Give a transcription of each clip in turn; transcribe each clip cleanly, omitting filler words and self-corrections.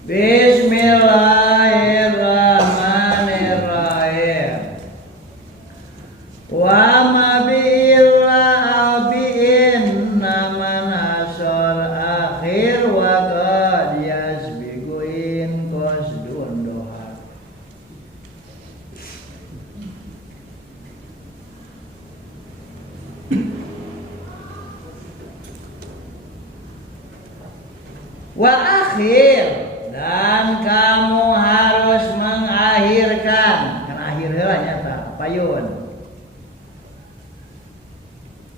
Bismillahirrahmanirrahim. Wa ma bi'illa abi'in naman asal akhir wa qad yasbiguin qasdun doha. Wa akhir, dan kamu harus mengakhirkan. Kan akhir heula nyata payun.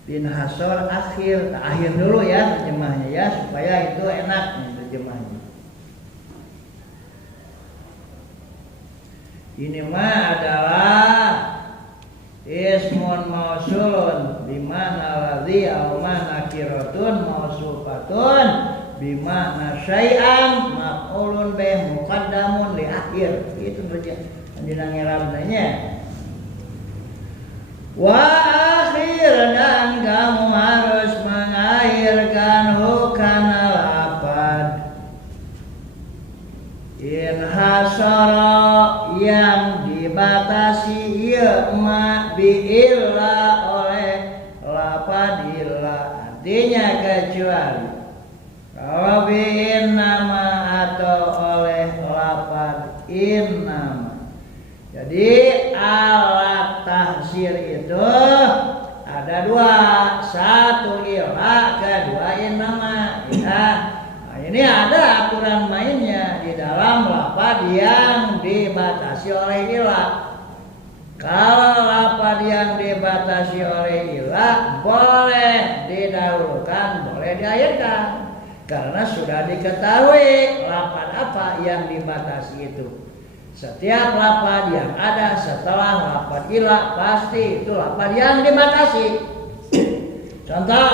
Bin hasor akhir, akhir dulu ya terjemahnya ya, supaya itu enak nih terjemahnya. Ini mah adalah ismun mausulun bimana ladzi aw manakiratun mausufatun bimana syai'an maf'ulun bih muqaddamun li akhir. Itu dina ngerabnanya. Wa akhir, dan kamu harus mengakhirkan hukana lapad in hasara, yang dibatasi ya ma bi'illa oleh lapad illa, artinya kecuali. Kalau bi'in nama atau oleh lapad in nama. Jadi alat tahsir itu ada dua, satu ila, kedua in nama. Ya. Nah, ini ada aturan mainnya di dalam lapad yang dibatasi oleh ila. Kalau lapad yang dibatasi oleh ila boleh didahulukan, boleh diakhirkan. Karena sudah diketahui lapad apa yang dibatasi itu. Setiap lapad yang ada setelah lapad ila pasti itu lapad yang dibatasi. Contoh,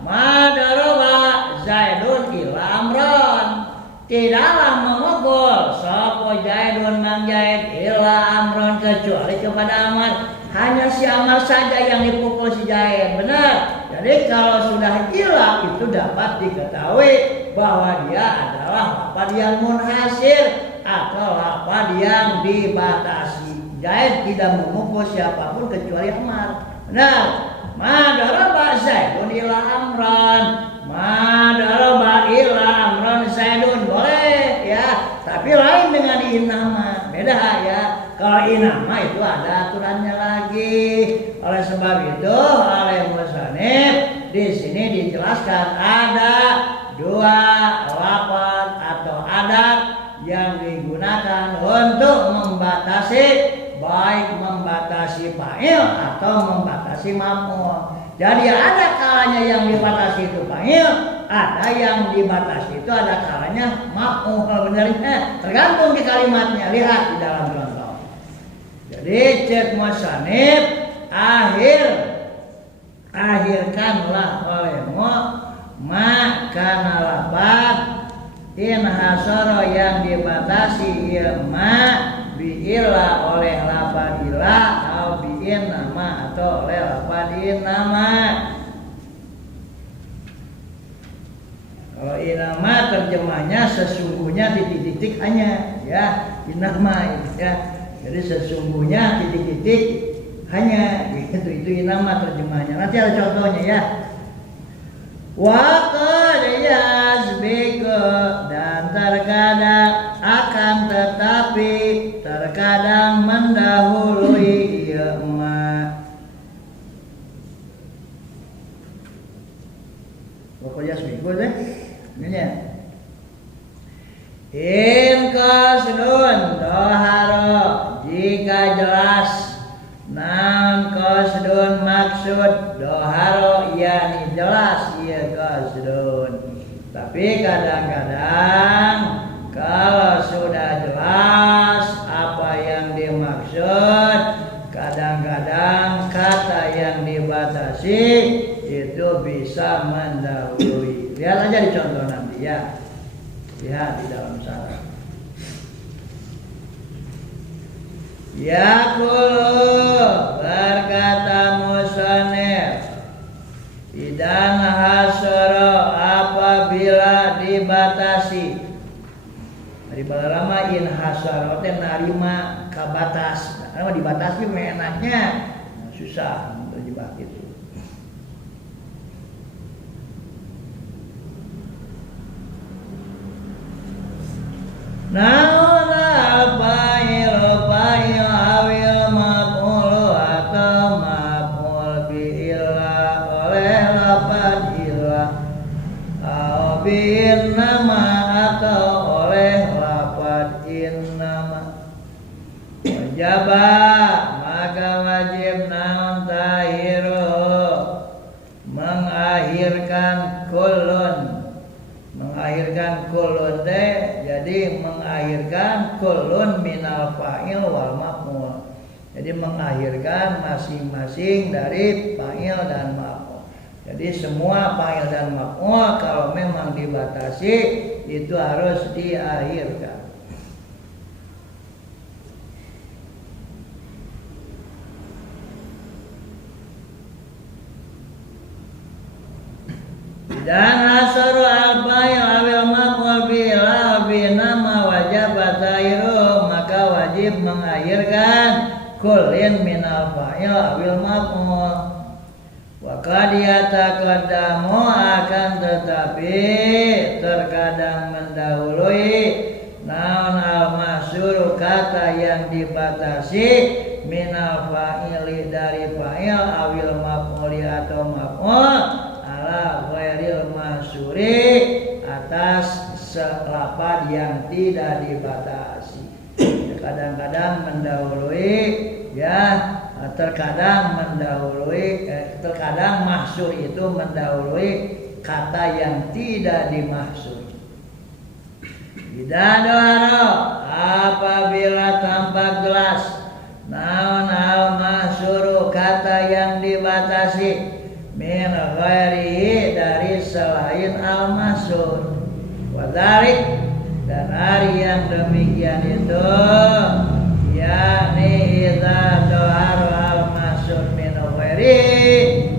madaroba Zaidun ila Amron. Tidaklah memukul sapa Zaidun mang Zaid ila Amron, kecuali kepada Amr. Hanya si Amr saja yang dipukul si Zaid. Benar. Jadi kalau sudah ila itu dapat diketahui bahwa dia adalah lapad yang munhasir atau lapad yang dibatasi. Zaid tidak memukul siapapun kecuali Amr. Benar. Madaraba Zaidun ila Amran. Madaraba ila Amran Zaidun, boleh ya. Tapi lain dengan inama, beda ya. Kalau inama itu ada aturannya lagi. Oleh sebab itu, oleh musannif di sini dijelaskan ada dua lapad atau adat yang digunakan untuk membatasi, baik membatasi fa'il atau membatasi maf'ul. Jadi ada kalanya yang dibatasi itu fa'il, ada yang dibatasi itu ada kalanya maf'ul. Benernya tergantung di kalimatnya, lihat di dalam contoh. Jadi cek musannif, akhirkanlah olehmu makana lapad in hasara, yang dibatasi ma bi'illa oleh lapad illa atau bi'in nama atau oleh lapad in nama. Kalau inama terjemahnya sesungguhnya titik-titik hanya ya, inama ya. Jadi sesungguhnya titik-titik hanya gitu, itu inama terjemahnya. Nanti ada contohnya ya. Wa qad yasbiqu, dan terkadang akan tetapi terkadang mendahului ya ma. Wa qad yasbiqu deh. Ini ya. In qasdun doharo, jika jelas nam qasdun maksud doharo, yakni jelas ia qasdun. Tapi kadang-kadang kalau sudah jelas apa yang dimaksud, kadang-kadang kata yang dibatasi itu bisa mendahului. Lihat aja di contoh nanti ya. Lihat di dalam syarah. Yaqulu, berkata musannif, idan hasara, apabila dibatasi Ari balarama in hasar teh narima ka batas. Karena dibatasi enaknya susah terjebak itu. Naon al-fa'il awil maf'ul atau maf'ul bi'illah oleh lafaz illah au bi'innama atau oleh lafaz innama wajaba maka wajib naon tahiru mengakhirkan kulun deh, jadi mengakhirkan kulun minal fa'il wal maf'ul. Jadi mengakhirkan masing-masing dari fa'il dan maf'ul. Jadi semua fa'il dan maf'ul kalau memang dibatasi itu harus diakhirkan. Dan asaru al-fa'il awil maf'ul bi'illah binama wajib tahiru maka wajib mengakhirkan kullin minal fa'il awil maf'ul. Wa qad yataqaddamu akan tetapi terkadang mendahului naon al-masyhur kata yang dibatasi minal fa'ili dari fa'il awil maf'uli atau maf'ul ala ghairil masyhuri atas lafaz yang tidak dibatasi. Kadang-kadang mendahului terkadang mahsyur itu mendahului kata yang tidak dimahsyur. Bidadoro apabila tampak jelas naon al mahsyuru kata yang dibatasi min ghairihi dari selain al-mahsyur wadhalik dan hari yang demikian itu yakni idza doharu al-mahsyur min ghairihi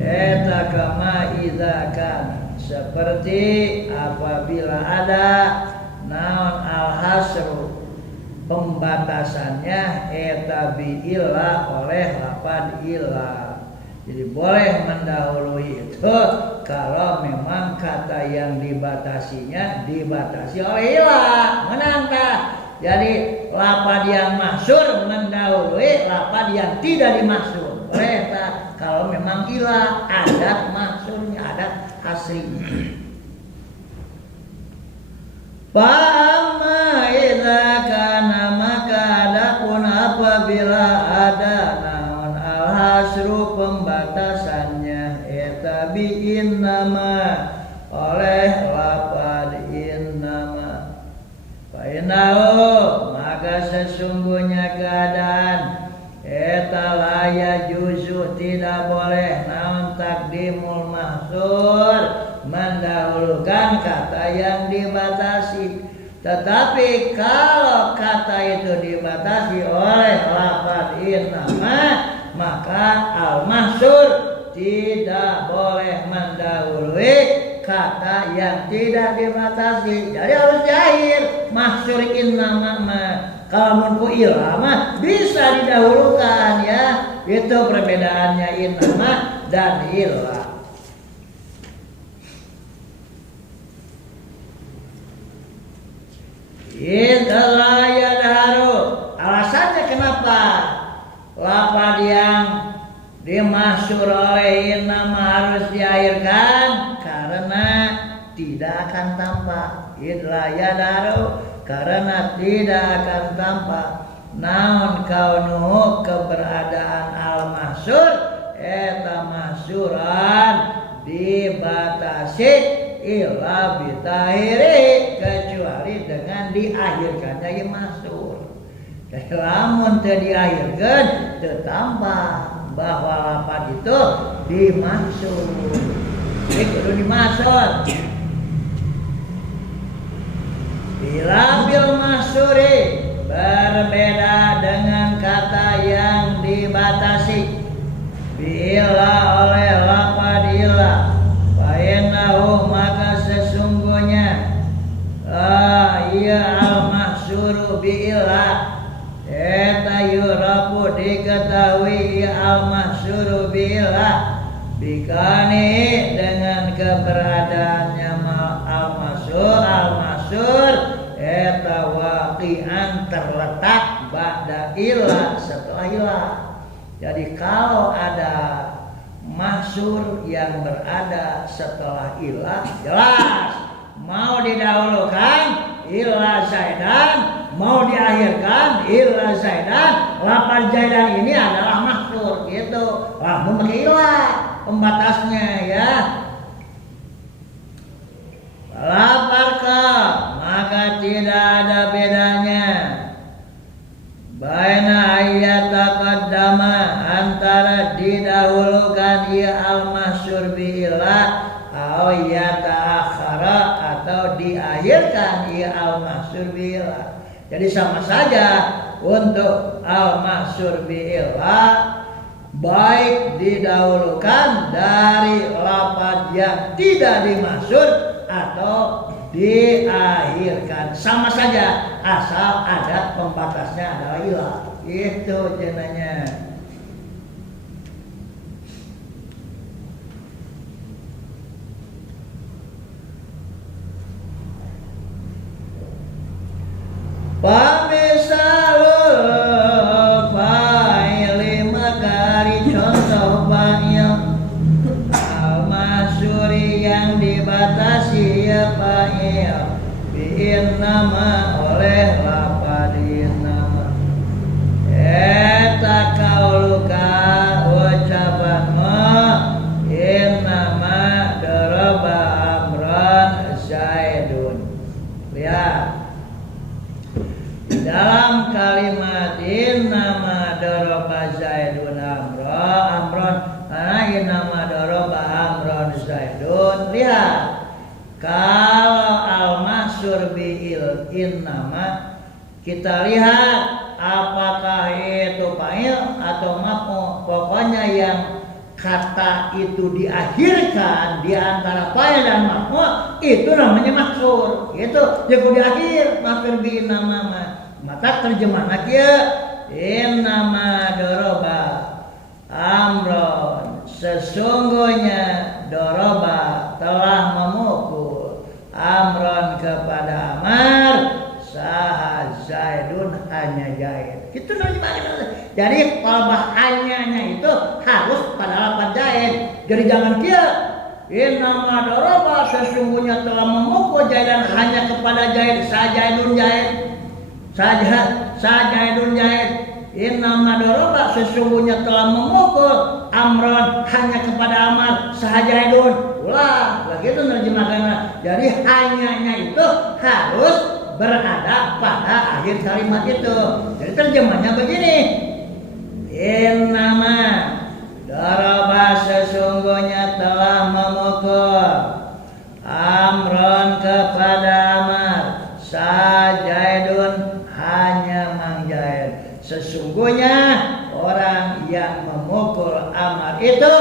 eta kama idza kan seperti apabila ada naon al-hasru pembatasannya eta bi'illah oleh lafaz illah. Jadi boleh mendahului itu kalau memang kata yang dibatasinya dibatasi oleh ilah. Menang tak? Jadi lafaz yang mahsyur mendahului lafaz yang tidak dimahsyur. Boleh tak? Kalau memang ilah adat mahsyurnya, adat aslinya. Fa'amma idza kana maka adapun apabila ada al-hasru pembatasannya eta bi'in nama oleh lafaz innama fa innahu maka sesungguhnya keadaan eta la yajuzu tidak boleh naon takdimul mahsur mendahulukan kata yang dibatasi. Tetapi kalau kata itu dibatasi oleh lafaz innama maka al-mahsur tidak boleh mendahului kata yang tidak dibatasi. Jadi harus jahir mahsur innama kalau mun ilama bisa didahulukan ya. Itu perbedaannya innama dan illah. Idza yadharu alasannya kenapa lafaz yang dimahsyur oleh nama harus diakhirkan karena tidak akan tampak. Idza yadharu karena tidak akan tampak naon kaunuhu keberadaan al-mahsyur eta mahsyuran dibatasi illa bitahiri kecuali dengan diakhirkannya yang mahsyur. Jadi lamun teu diakhirkeun teu tambah bahwa lafaz itu dimahsyur. Jadi kudu dimahsyur. Bila bil mahsyuri berbeda dengan kata yang dibatasi bila oleh lafaz ilah fa innahu maka sesungguhnya ieu al mahsuru bi illa eta yurafu diketahui ieu al mahsuru bi illa bikani dengan keberadaannya al mahsur eta waqi'an terletak ba'da illa setelah illa. Jadi kalau ada mahsur yang berada setelah illa jelas mau didahulukan illa zaidan, mau diakhirkan illa zaidan. Lafaz zaidan ini adalah mahsur gitu. Langsung pakai illa pembatasnya ya. Laparka maka tidak ada bedanya baina ayat taqaddama antara didahulukan ia al-mahsur bi illa atau yata'akhara atau diakhirkan ia al-mahsur bi illa. Jadi sama saja untuk al-mahsur bi illa baik didahulukan dari lafaz yang tidak dimahsur atau diakhirkan sama saja asal ada pembatasnya adalah ilah. Itu jenanya. Pamisalul fa'ili makari contoh fa'il al-mahsuri yang dibatasi ya fa'il bi'in nama oleh lapadin nama eta kauluka ucapanmu in nama daraba amran zaidun. Lihat dalam kalimat in nama daraba zaidun amron in nama daraba amron zaidun. Lihat kalau al-mahsur bi'il in nama kita lihat apakah itu fa'il atau maf'ul. Pokoknya yang kata itu diakhirkan di antara fa'il dan maf'ul itu namanya mahsur. Itu jadi di akhir mahsur bi'in nama maka terjemahnya kia in nama doroba amron sesungguhnya doroba telah memukul amron kepada Amar saha zaidun hanya Zaid. Itu namanya. Jadi kalau hanyanya itu harus pada lafaz Zaid. Jadi jangan kia in nama doroba sesungguhnya telah memukul Zaidan hanya kepada Zaid sajaidun Zaid sajaidun Zaid. In nama doroba sesungguhnya telah memukul amron hanya kepada Amar sahajaidun. Ulah begitu nerjemahkannya. Jadi hanyanya itu harus berada pada akhir kalimat itu. Jadi terjemahnya begini. In nama doroba sesungguhnya telah memukul amron kepada Amar sajaidun hanya Mang Zaid. Sesungguhnya orang yang memukul Amar itu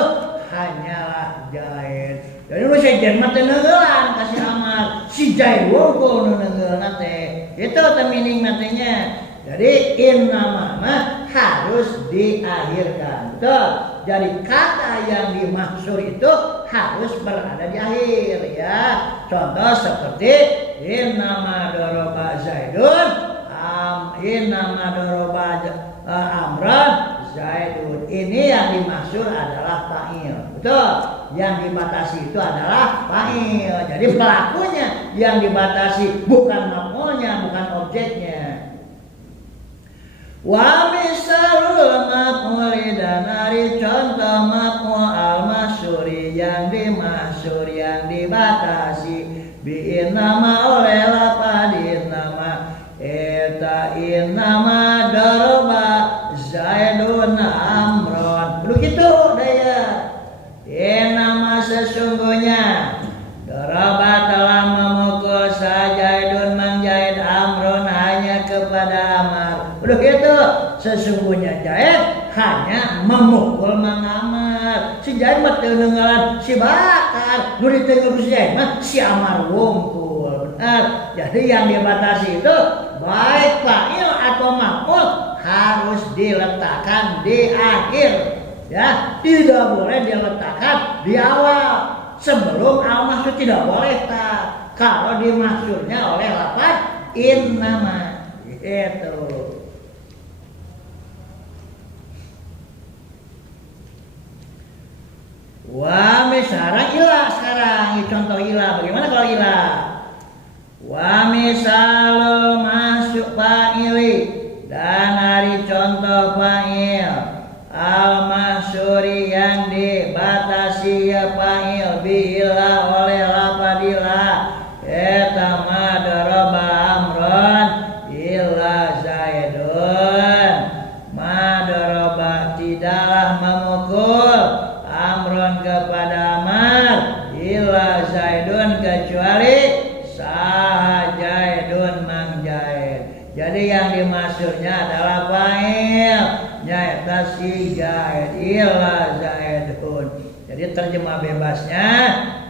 hanyalah Zaid. Jadi lu sejen mah teu neueulan kasih Amar, si Zaid wungkul nu neueulan teh. Itu teh meaning nantinya. Jadi in nama mah harus diakhirkan. Betul. Jadi kata yang dimaksud itu harus berada di akhir ya. Contoh seperti in nama doroba Zaidun in nama doroba amran zaidun. Ini yang dimaksud adalah fa'il. Betul. Yang dibatasi itu adalah fa'il. Jadi pelakunya yang dibatasi bukan maf'ulnya, bukan objeknya. Wa misalul maf'uli dan hari contoh maf'ul al-mahsuri yang dimahsur yang dibatasi bi'in nama oleh lapadin nama eta in nama doroba zaidun amron. Begitu daya. In nama sesungguhnya doroba telah memukul sajaidun Mang Zaid amron hanya kepada Amar. Begitu sesungguhnya Zaid hanya memukul Mang Amar. Si Zaid mah teu neungelan si bakar, nu ditenggeus Zaid mah si Amar wungkul. Jadi yang dibatasi itu baik fa'il atau maf'ul harus diletakkan di akhir. Ya, tidak boleh diletakkan di awal. Sebelum al-mahsur tidak boleh tak. Kalau dimaksudnya oleh lafaz innama itu. Wa misalnya ilah sekarang, contoh ilah. Bagaimana kalau ilah? Wa misal masuk fa'ili dan hari contoh fa'il al-mahsuri yang dibatasi ya fa'il bi'ilah oleh lafadilah etama daraba amron illa zaidun madaraba tidaklah memukul amron kepada amar illa zaidun kecuali sahajaidun mang jaid. Jadi yang dimaksudnya adalah fa'il yaitu zaid illa zaidun. Jadi terjemah bebasnya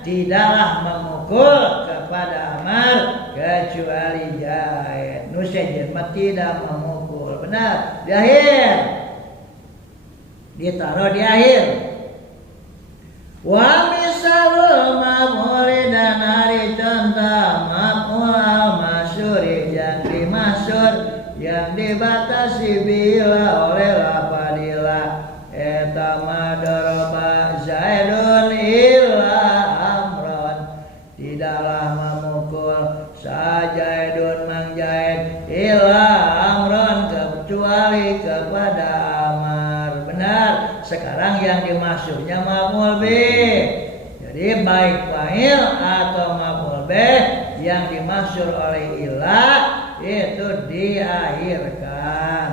tidaklah memukul kepada amar kecuali jaid. Nusyajid tidak memukul. Benar, di akhir. Ditaruh di akhir. Wa misalul maf'uli dan hari contoh maf'ul al-masyhuri yang dimasyhur yang dibatasi bila oleh lafadilah etama daraba zaidun illa amron tidaklah memukul sajaidun mang jaid illa amron kecuali kepada amar. Benar. Sekarang yang dimaksudnya maf'ul bih. Jadi baik fa'il atau maf'ul bih yang dimaksud oleh ilah itu diakhirkan.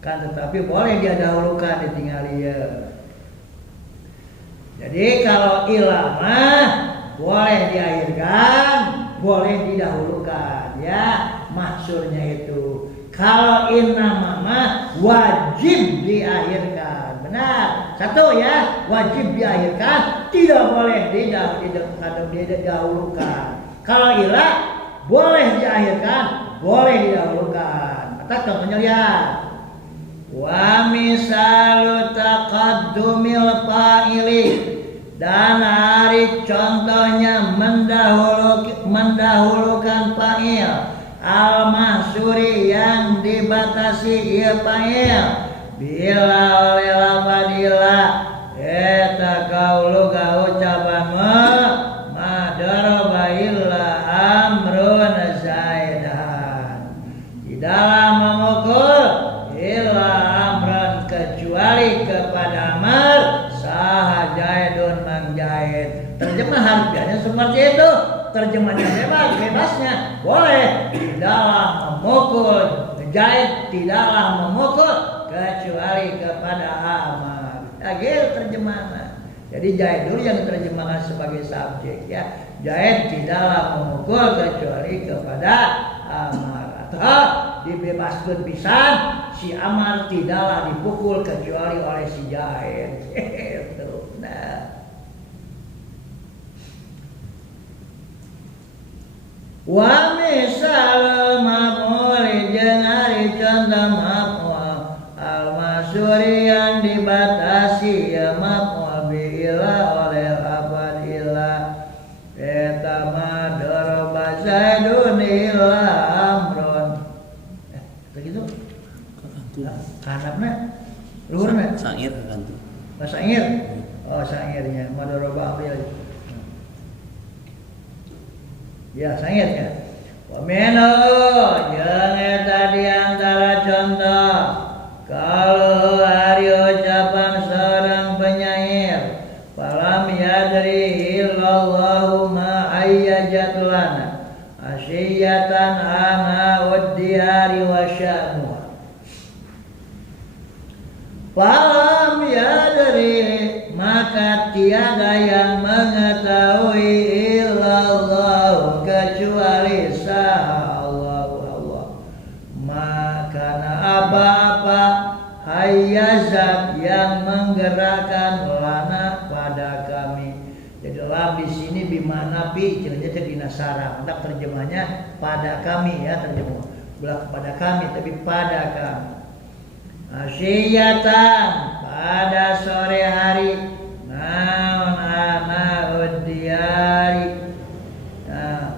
Kan tetapi boleh dia dahulukan ditinggal ya. Jadi kalau ilah mah boleh diakhirkan, boleh didahulukan ya maksudnya itu. Kalau innama mah wajib diakhirkan. Benar. Satu ya, wajib diakhirkan, tidak boleh didahulukan. Kalau ilah boleh diakhirkan, boleh didahulukan. Maka contohnya lihat. Wa misalu taqaddumil fa'ili dan hari contohnya mendahulukan fa'il al-mahsuri yang dibatasi ia fa'il bila oleh lafadilah eta kauluka ucapanmu madaraba illa amrun zaidan tidaklah memukul illa amrun kecuali kepada amar sahajaidun mang jaid. Terjemah harfiahnya seperti itu. Terjemahnya bebasnya boleh tidaklah memukul jaid tidaklah memukul kecuali kepada amar. Akhir terjemahan. Jadi jaid dulu yang diterjemahkan sebagai subjek ya. Jaid tidaklah memukul kecuali kepada amar. Atau dibebaskan pisan si amar tidaklah dipukul kecuali oleh si jaid. Itu. Nah. Wa misal maf'ul jeung ari contoh maf'ul al-masyhuri yang dibatasi ya maf'ul bi'ila oleh lafadilah etama daraba zaidun illa amron. Begitu? Kanapna luhurna sangir kan tuh. Sangir. Oh, sangirnya madaraba ambil. Ya, sangit ya. Wa meno jeung eta di antara contoh kalau hari ucapan seorang penyair falam yadri illallahu ma ayyajat lana asyiyatan ana waddiyari wa sya'nuha falam yadri maka tiada yang mengetahui illallah kecuali Allah maka apa-apa hayyazat yang menggerakkan lana pada kami. Jadi lam di sini bimana fi jenenge dina sarang. Hendak terjemahnya pada kami ya, terjemah belah kepada kami tapi pada kami. Asyiyatan pada sore hari, naon ana udiyari,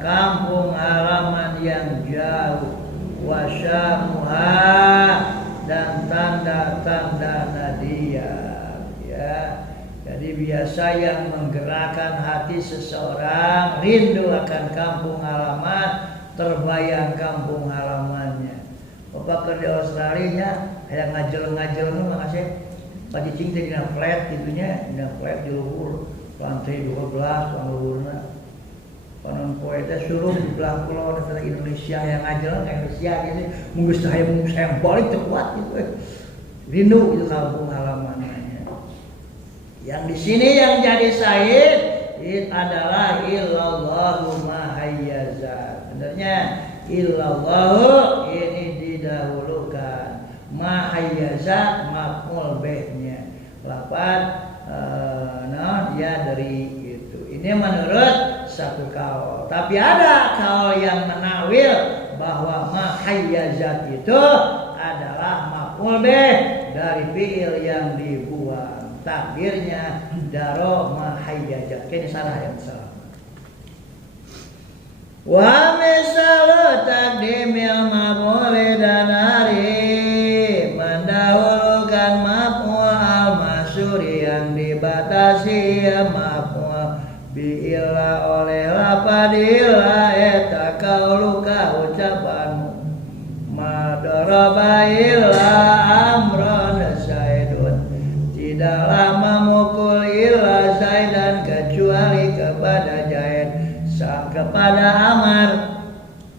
kampung halaman yang jauh, wasyamuha dan tanda-tanda nadia ya. Jadi biasa yang menggerakkan hati seseorang rindu akan kampung halaman, terbayang kampung halamannya. Bapak kerja Australia kayak ngajel-ngajel makasih pagi cing teh dina flat gitunya, dina flat di luhur lantai 12 luhurna. Panon poe teh suruh di belah kulon teh Indonesia yang ngajel kayak Indonesia gitu. Munggus saya balik teu kuat gitu. Rindu itu kampung halamannya. Yang di sini yang jadi syahid itu adalah illallahu mahayyaza. Sebenarnya illallahu ini didahulukan, mahayyaza maf'ul bihnya. Lapan ya dari itu. Ini menurut satu kaul. Tapi ada kaul yang menakwil bahwa mahayyazat itu adalah maf'ul bih dari fi'il yang dibuang. Takdirnya daro mahayyazat. Ini salah yang salah. Wa misalu taqdimil maf'ul dan hari mendahulukan maf'ul al-masyhur yang dibatasi maf'ul bi'illa oleh lapadilla eta kauluka ucapanmu madaraba illa amron zaidun, tidaklah memukul illa zaidan kecuali kepada Zaid, kepada Amar,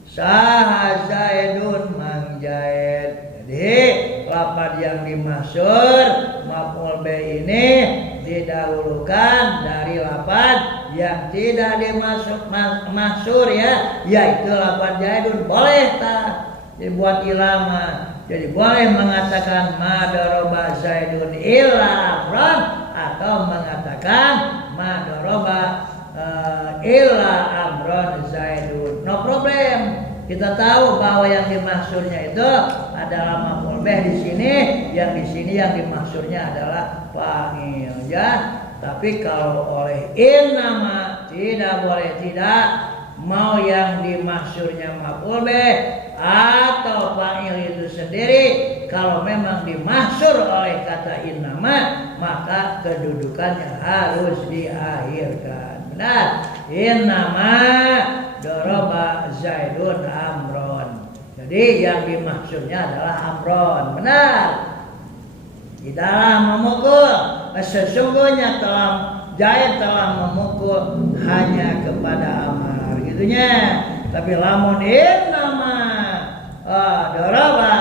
sah Zaidun mang Zaid. Jadi lapad yang dimaksud maf'ul bih ini didahulukan dari lapad yang tidak dimasuk maksur ya, yaitu lapad Zaidun. Boleh tak dibuat ilama, jadi boleh mengatakan madaraba Zaidun illa afran atau mengatakan madaraba illa amron Zaidun. No problem. Kita tahu bahwa yang dimaksudnya itu adalah maf'ul bih di sini, yang di sini yang dimaksudnya adalah fa'il ya. Tapi kalau oleh innama tidak boleh, tidak mau yang dimaksudnya maf'ul bih atau fa'il itu sendiri. Kalau memang dimaksud oleh kata innama, maka kedudukannya harus diakhirkan. Benar? Innama daraba Zaidun amron. Jadi yang dimaksudnya adalah amron. Benar? Tidaklah memukul, sesungguhnya Zaid telah memukul hanya kepada Amar gitunya. Tapi lamun innama daraba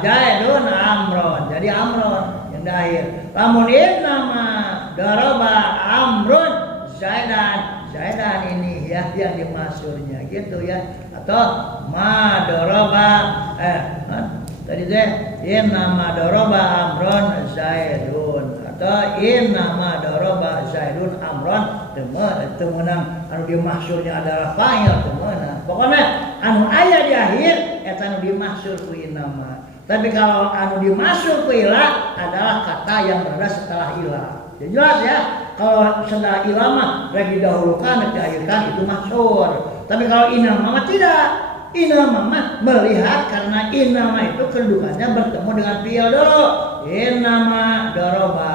Zaidun amron, jadi amron yang akhir. Lamun innama daraba amrun Zaidan ini ya yang dimaksudnya gitu ya. Atau ma daraba tadi teh innama daraba amron Zaidun, atau innama daraba Zaidun amron, teu meunang anu dimaksudnya adalah fa'il teu meunang. Pokona anu aya di akhir eta anu dimaksud ku innama. Tapi kalau anu dimaksud ku ila adalah kata yang berada setelah ila. Ya jelas ya. Kalau setelah ilama lagi dahulukan diakhirkan itu maksud. Tapi kalau inama tidak. Inama melihat karena inama itu kedudukannya bertemu dengan fi'il dulu. Inama daraba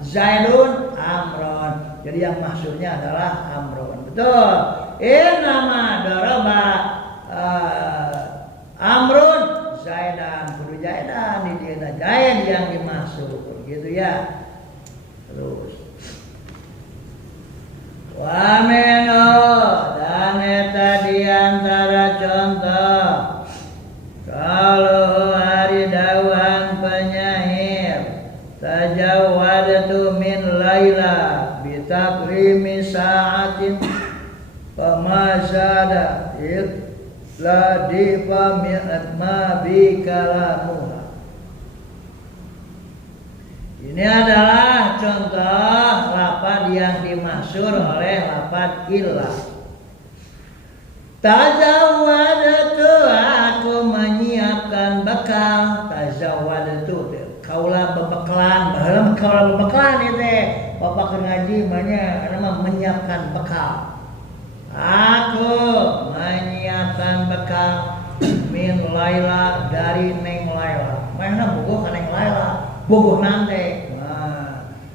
Zaidun amron. Jadi yang maksudnya adalah amron. Betul. Inama daraba amrun Zaidan. Kudu Zaidan ini Zaid yang dimaksud gitu ya. Terus wa meno dan eta di antara contoh kalau hari dawan penyair tajawwadtu min laila bitakrimi sa'atin pamazada illa difami'at ma bikalamuha. Ini adalah contoh lafaz yang dimaksud oleh lafaz illah. Tazawadatu aku menyiapkan bekal. Tazawadatu kaulah bebekalan, baheula kaulah bebekalan itu. Bapak ngaji banyak nama menyiapkan bekal. Aku menyiapkan bekal min Laila dari Neng Laila. Mana bogoh ka Neng Laila? Bogoh nanti.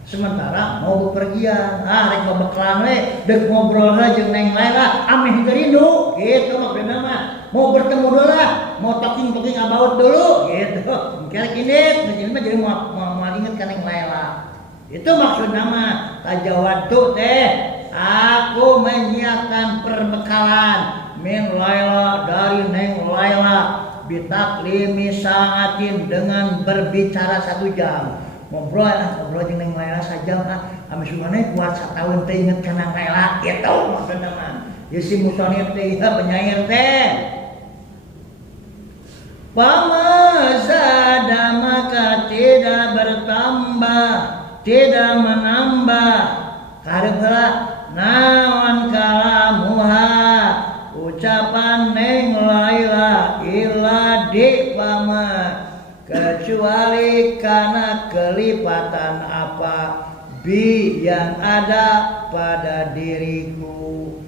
Sementara mau bepergian, rek babekalan we, deuk ngobrol jeung Neng Laila, ameh gerindu, gitu maksudna mah. Mau bertemu dulu lah, mau talking about dulu, gitu. Kira gini, jadi mau inget ka Neng Laila. Itu maksudna mah, tajawatu teh, aku menyiapkan perbekalan min Laila dari Neng Laila bitaklimi sa'atin dengan berbicara 1 jam. Ngobrol jeung Neng Laila sajam ame sumane kuat satahun teh inget ka Neng Laila gitu maksudna mah. Ye si musonif teh penyair teh. Pamazada maka tidak bertambah, tidak menambah. Kareula naon kalamuha ucapan Neng Laila illa di pama kecuali karena kelipatan apa bi yang ada pada diriku.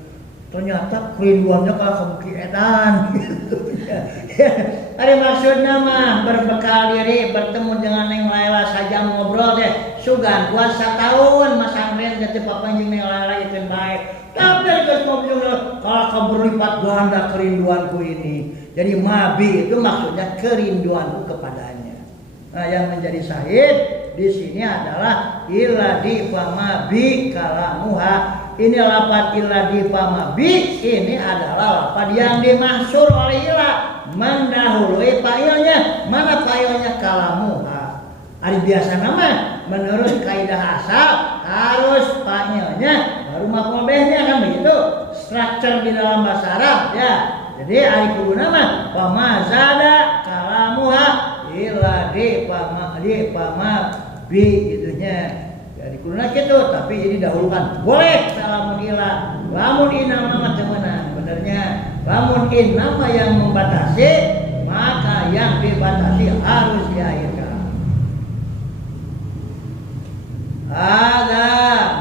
Ternyata kerinduannya kalau kebuki edan gitu ya. Ada maksudnya mah berbekal diri bertemu dengan Neng Laila saja ngobrol deh sugan puasa tahun Mas Amrin jadi papa jeung Neng Laila itu baik. Tapi geus ngobrol kalau berlipat ganda kerinduanku ini. Jadi mabi itu maksudnya kerinduanku kepadanya. Nah, yang menjadi syahid di sini adalah illa di pamabi kalamuha. Ini lafaz illa di pamabi ini adalah lafaz yang dimaksud oleh illa mendahului fa'ilnya. Mana fa'ilnya kalamuha? Ari biasa nama menurut kaidah asal harus fa'ilnya baru maf'ul bihnya kan begitu. Struktur di dalam bahasa Arab ya. Jadi ari kudu nama pamazada kalamuha illa di pamabi gitunya. Jadi kuluna gitu, tapi ini dahulukan. Boleh salamun ila. Lamun inna mah temenan. Benernya lamun inna mah yang membatasi, maka yang dibatasi harus diakhirkan. Ada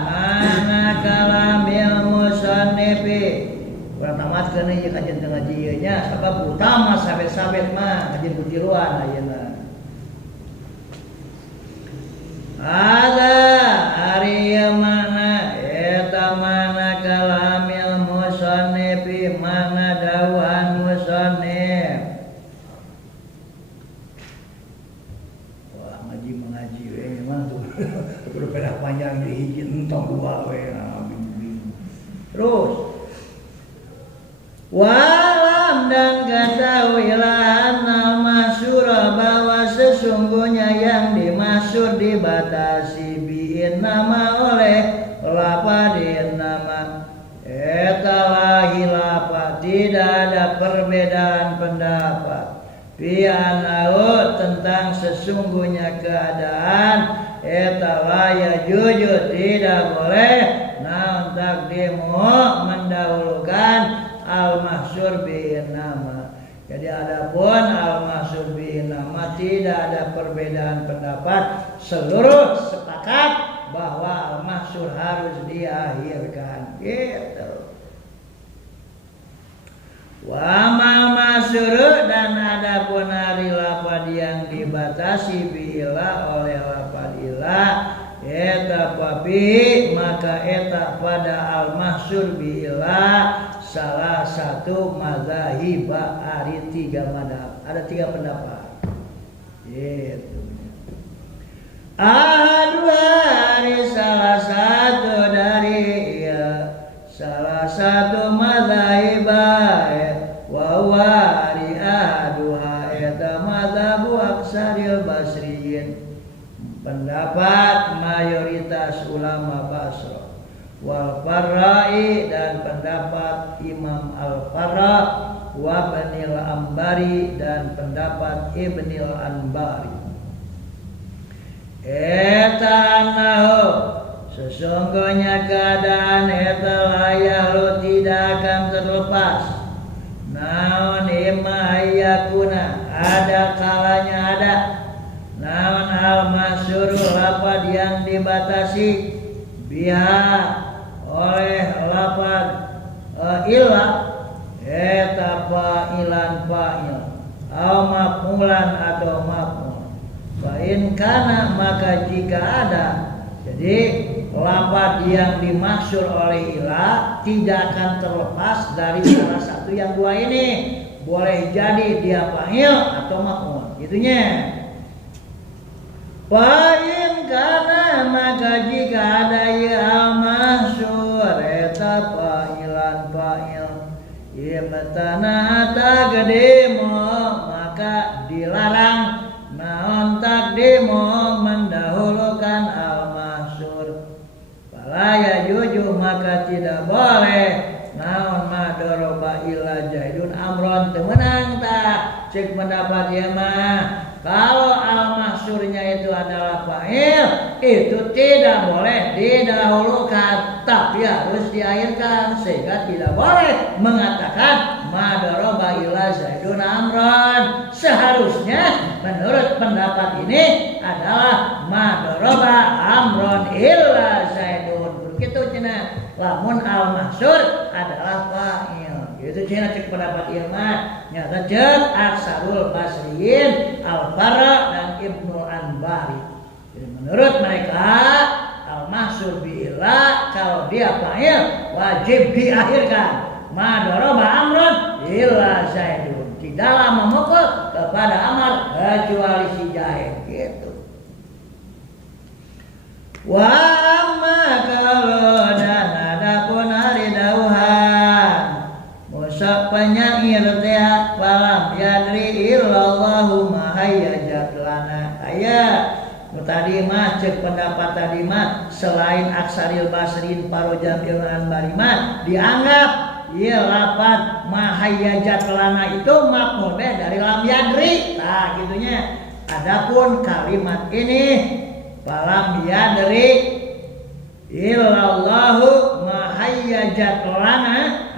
mana kalamil musannifi. Kurang tamatkeun ieu kajian tengah jieunya sabab utama sabet-sabet mah kajian kutiluan ayeuna. Ada hari mana eta mana kalamil musannifi mana dawan musannif. Wah ngaji mengaji we memang tuh kudu pedah panjang di hiji entong dua we. Terus walam dan ketahuilah annal masyura bahwa sesungguhnya yang dimaksud dibatasi bi'in nama oleh lapadin nama etalah hilafah tidak ada perbedaan pendapat bi'anahu tentang sesungguhnya keadaan etalah ya jujur tidak boleh naon takdimu mendahulukan al-mahsyur bi'in nama. Jadi adapun al-mahsyur bi'in nama tidak ada perbedaan pendapat, seluruh sepakat bahwa al-mahsyur harus diakhirkan gitu. Wa amal mahsyur dan adapun hari lafaz yang dibatasi bi'ila oleh lafaz ila eta papi maka eta pada al-mahsyur bi'ila salah satu mazhab ari 3 madhab. Ada 3 pendapat. Gitu. Ahadwari salah satu dari salah satu mazhab wa wari ahaduha eta mazhabu aksaril basriyin. Pendapat mayoritas ulama Basra. Wal Farra'i dan pendapat Imam Al-Farra wa Ibnil Ambari dan pendapat Ibnil Anbari. Etanahu sesungguhnya keadaan eta layalu tidak akan terlepas naon imma ayakuna ada kalanya ada naon al-masyhur lapad yang dibatasi biha oleh lapad illa eta fa'ilan fa'il au maf'ulan atau maf'ul fa in kana maka jika ada jadi lapad yang dimaksud oleh illa tidak akan terlepas dari salah satu yang dua ini boleh jadi dia fa'il atau maf'ul gitunya. Fa'in kana maka jika ada ya masyhur eta fa'ilan fa'il imtana taqdimu maka dilarang naon taqdimu mendahulukan al-masyhur fala yajuju maka tidak boleh naon madoroba illa jaidun amron teu meunang tah cek pendapat ieu mah kalau al-mahsyurnya itu adalah fa'il itu tidak boleh didahulukan tapi harus diakhirkan sehingga tidak boleh mengatakan madoroba illa zaidun amron seharusnya menurut pendapat ini adalah madoroba amron illa zaidun begitu cenah lamun al-mahsyur adalah fa'il itu cenah cek pendapat ieu mah nyata cek Aksarul Basriyin Al-Bara dan Ibnu Anbari. Jadi menurut mereka al-mahsyur bi'ila kalau dia fa'il wajib diakhirkan madoroba amron illa zaidun tidaklah memukul kepada Amar kecuali si Zaid gitu. Wa amma kalau dan adapun hari dauhan musak penyair teh falam yadri illallahu ma hayyajat lana aya tadi mah cek pendapat tadi mah selain Aksaril Basriin Parojam Ibnu Anbari mah dianggap ieu lafaz ma hayyajat lana itu maf'ul dari lam yadri tah gitunya. Adapun kalimat ini falam yadri illallahu ma hayyajat lana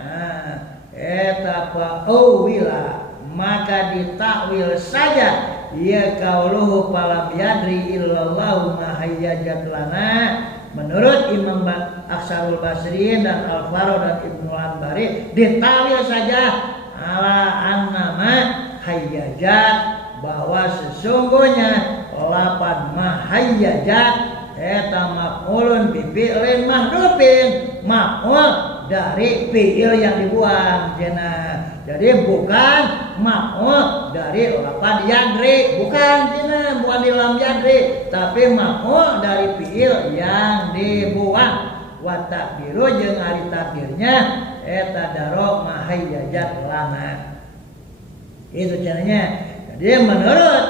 eta fa'uwila maka ditakwil saja ya qauluhu falam yadri illallahu ma hayyajat lana menurut Imam Aksarul Basriin dan Al-Faro dan Ibnu Anbari ditakwil saja ala annama hayyajat bahwa sesungguhnya lafaz ma hayyajat eta maf'ulun bi fi'lin mahdhufin maf'ul dari fi'il yang dibuang cenah. Jadi bukan maf'ul dari lafaz yadri, bukan cenah, bukan di lam yadri, tapi maf'ul dari fi'il yang dibuang. Wa takdiru jeung ari takdirnya eta daro mahayyajat lana. Itu cenahnya. Jadi menurut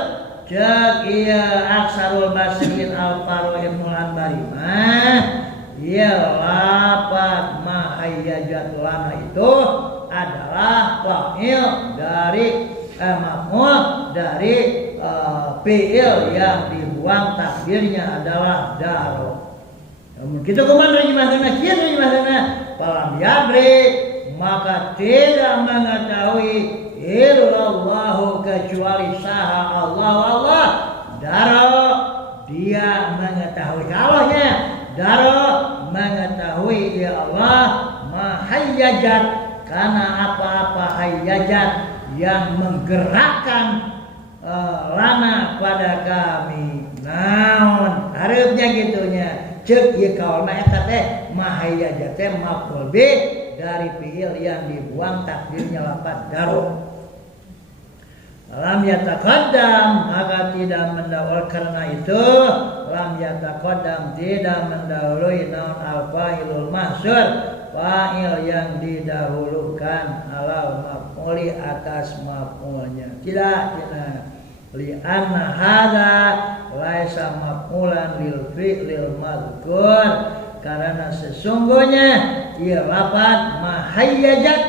cek ieu Aksarul Basriin Al-Faro Ibnu Anbari mah ya lafaz ma hayyajat lana itu adalah fa'il dari maf'ul dari fi'il yang dibuang takdirnya adalah daro. Namun kita kumaha terjemahkeunna kieu terjemahkeunna falam yadri maka tidak mengetahui illallahu kecuali saha Allah daro dia mengetahui Allahnya daro mengetahui ya Allah mahayyajat karena apa-apa hayyajat yang menggerakkan lana pada kami naon hareupeuna gitunya ceuk ieu kaulna eta teh mahayyajat teh maf'ul bih dari fi'il yang dibuang takdirnya lafaz daro. Lam yataqaddam maka tidak mendahului karena itu lam yataqaddam tidak mendahului naun al-fa'ilul mahsyur fa'il yang didahulukan ala maf'uli atas maf'ulnya tidak li anna hadza laisa maf'ulan lil fi'lil madhkur karena sesungguhnya ieu lafaz mahayyajat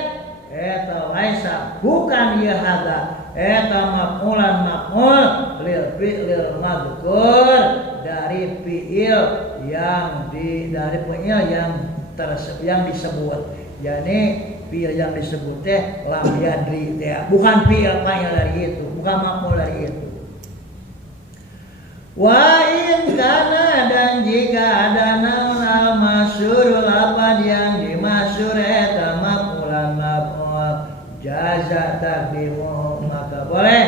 eta laisa bukan ieu hadza eta maf'ulan maf'ul lil fi'lil madhkur dari fi'il yang dari fi'il yang disebut Jadi fiil yang disebut teh lam yadri teh, bukan fiil fa'il dari itu, bukan maf'ul dari itu. Wa in kana dan jika ada naun al masyhur lapad yang dimasyhur eta maf'ulan maf'ul jaza takdimu, maka boleh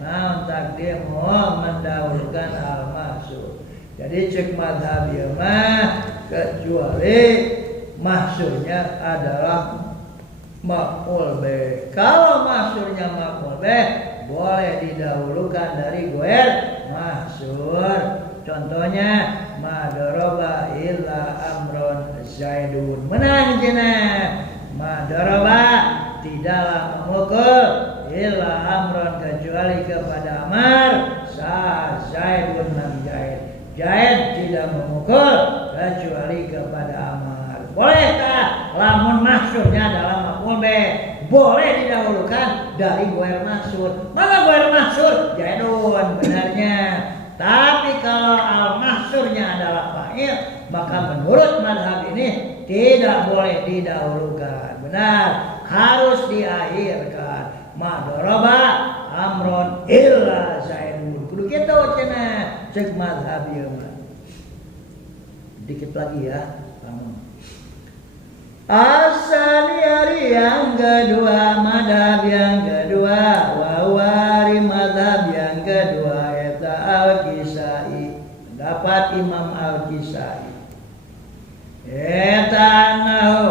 naun takdimu mendahulukan al masyhur. Jadi cek mazhab ieu mah kecuali masyhurnya adalah maf'ul be. Kalau masyhurnya maf'ul be boleh didahulukan dari goer masyhur. Contohnya madoroba illa amron zaidun, menang cenah. Madoroba tidaklah memukul illa amron kecuali kepada amar sa zaidun man zaid. Zaid tidak memukul kecuali kepada amar. Bolehkah lamun masyhurnya adalah maf'ul be? Boleh didahulukan dari goer masyhur. Mana goer masyhur? Zaidun benarnya. Tapi kalau al masyhurnya adalah fa'il, maka menurut mazhab ini tidak boleh didahulukan. Benar, harus diakhirkan. Madoroba amron illa zaidun. Kudu kitu cenah cek mazhab ieu mah. Dikit lagi ya, kamu. Asal hari yang kedua, madhab yang kedua, wawari madhab yang kedua, eta al-Kisai, pendapat Imam al-Kisai. Eta nahu,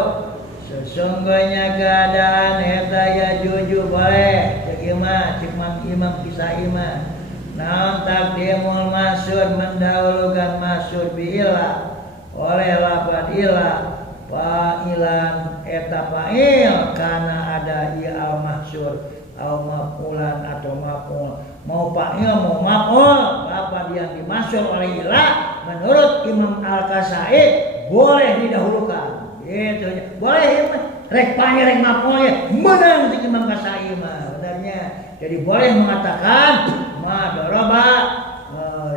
sesungguhnya keadaan eta ya juju boleh, cek Imam Kisai mah. Naon takdimul masyhur mendahulukan masyhur bi'ilah oleh lafaz ilah. Fa'ilan eta fa'il karena ada ia al mahsyur au maf'ulan atau maf'ul, mau fa'il mau maf'ul apa yang dimasyhur oleh ilah menurut Imam Al-Kasai boleh didahulukan gitu ya. Boleh rek fa'il rek maf'ul menang si Imam Kasai mah benarnya. Jadi boleh mengatakan madoroba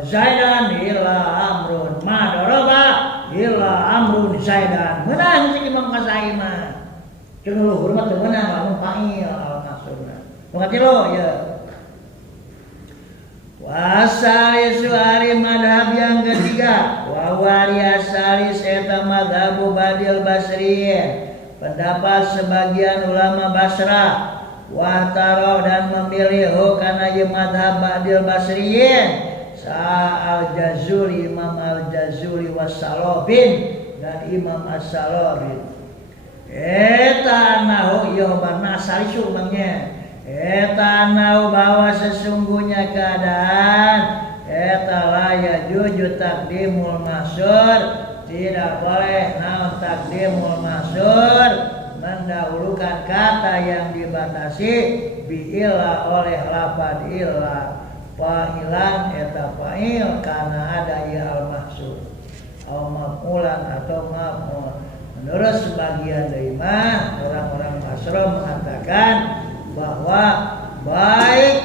zaidan illa amrun, madoroba illa amrun zaidan, menang si Imam Kasai mah. Jeung luhur mah teu meunang lamun fa'il al maksudna. Mengerti lo ya. Wasali suari madhab yang ketiga, wa wariasalis eta madhabu Badil Basriyin, pendapat sebagian ulama Basrah, wa taroh dan memilih kana ieu madhab Badil Basriyin. Al-Jazuli, Imam Al-Jazuli was-Salabin dan Imam As-Salabin. Eta nahu yobarna asalisu mangnya. Eta nahu bahwa sesungguhnya keadaan eta la yajuju takdimul masyhur, tidak boleh naon takdimul masyhur mendahulukan kata yang dibatasi bi'illah oleh lafaz illah. Fa'ilan eta fa'il karena ada ya al-mahsur au maf'ulan atau maf'ul. Menurut sebagian dari orang-orang Basra mengatakan bahwa baik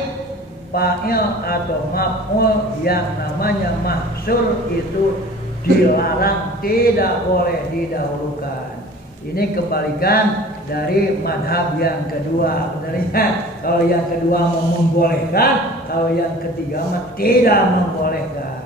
fa'il atau maf'ul yang namanya mahsur itu dilarang, tidak boleh didahulukan. Ini kebalikan dari madhab yang kedua. Sebenarnya kalau yang kedua membolehkan, kalau yang ketiga tidak membolehkan.